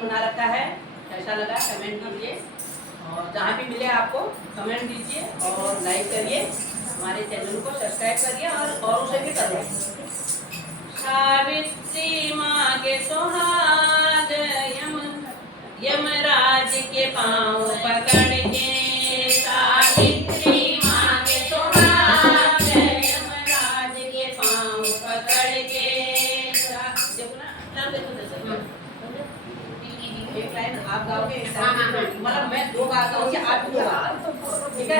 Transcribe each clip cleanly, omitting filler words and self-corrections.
Channel बना रखा है, कैसा लगा कमेंट कीजिए और जहाँ भी मिले आपको कमेंट दीजिए और लाइक करिए, हमारे चैनल को सब्सक्राइब करिए और उसे भी करिए। सावित्री माँ के सुहाग यमराज के पाँव पकड़ के, सावित्री माँ के सुहाग यमराज के पाँव पकड़ के। एक लाइन आप गाओगे, मतलब मैं दो गाता हूँ या आप दो गाओ, ठीक है?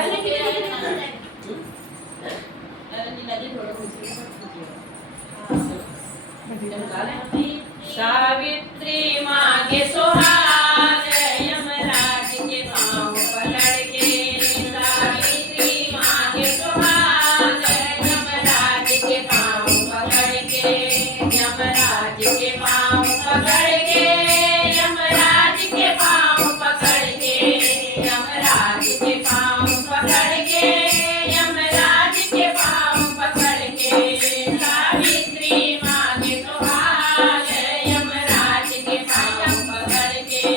सावित्री माँ के सुहाग यमराज के पाँव पकड़ के, सावित्री माँ के सुहाग यमराज के पाँव पकड़ के, यमराज के पाँव पकड़ के, यमराज के पाँव पकड़ के, यमराज के पाँव पकड़ के, यमराज के पाँव पकड़ के। सावित्री माँ के सुहाग यमराज के पाँव पकड़ के,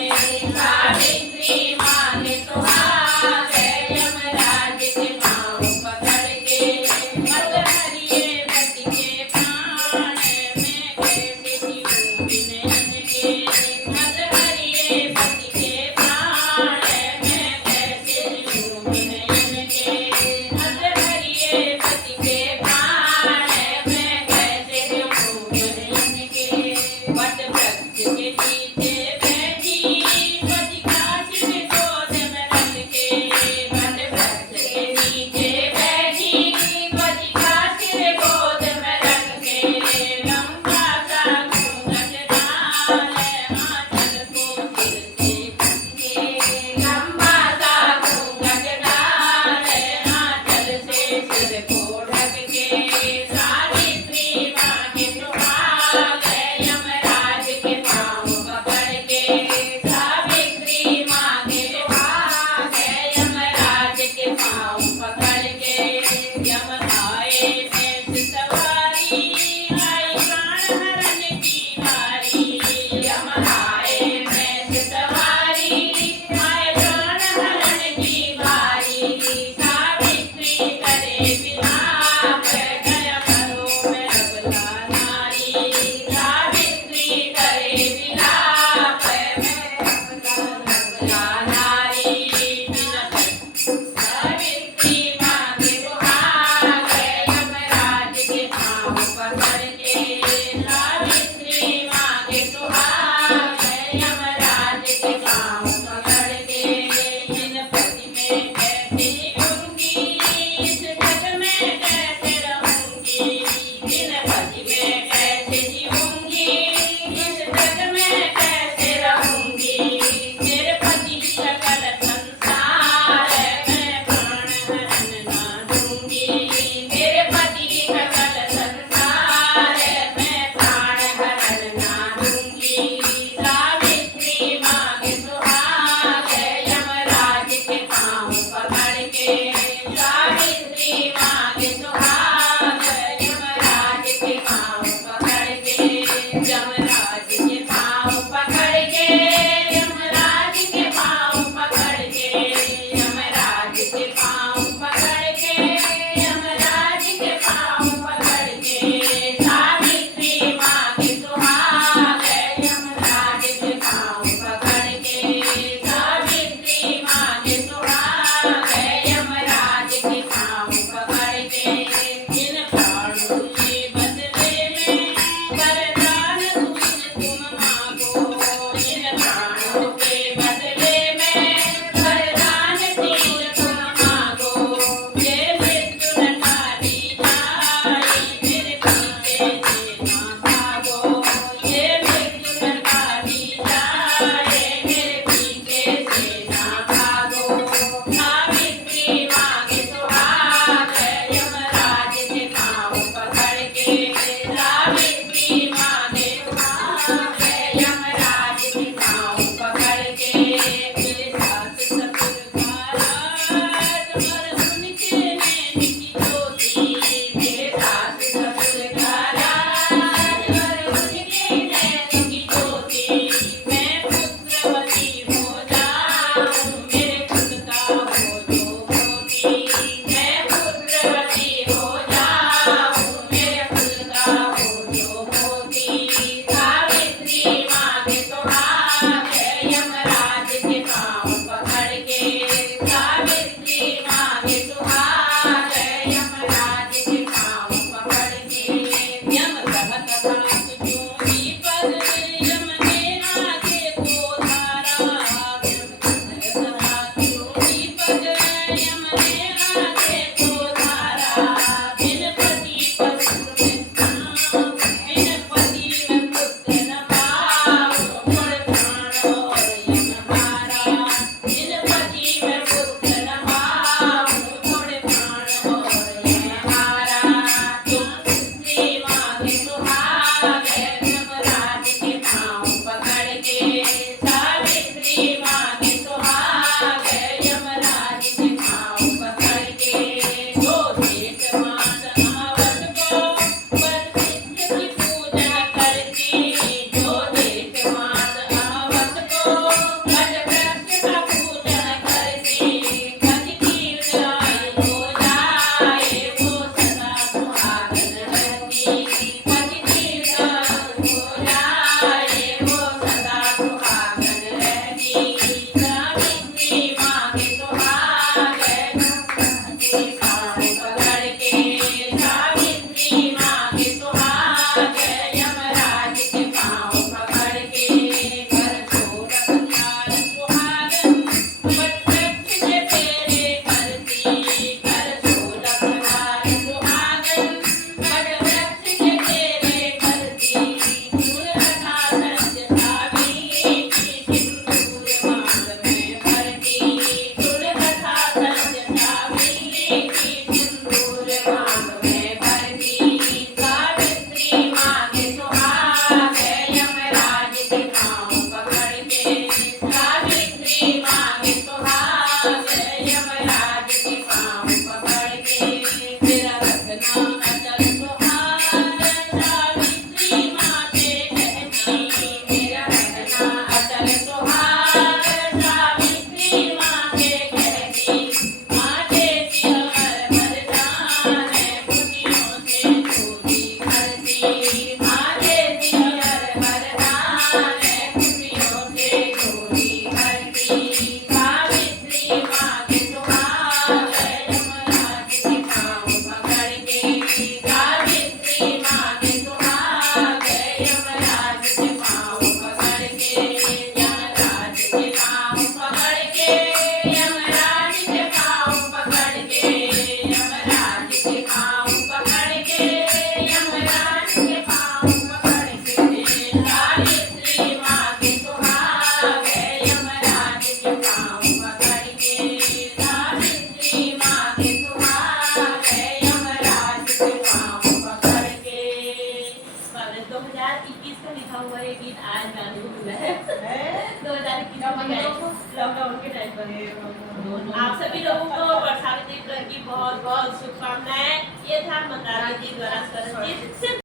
गीत आज गाने को मिला है है 2021 में गाए थे। लॉकडाउन के टाइम पर आप सभी लोगों को वर्षावती व्रत की बहुत बहुत शुभकामनाएं। ये था मंदाकिनी द्वारा स्वरचित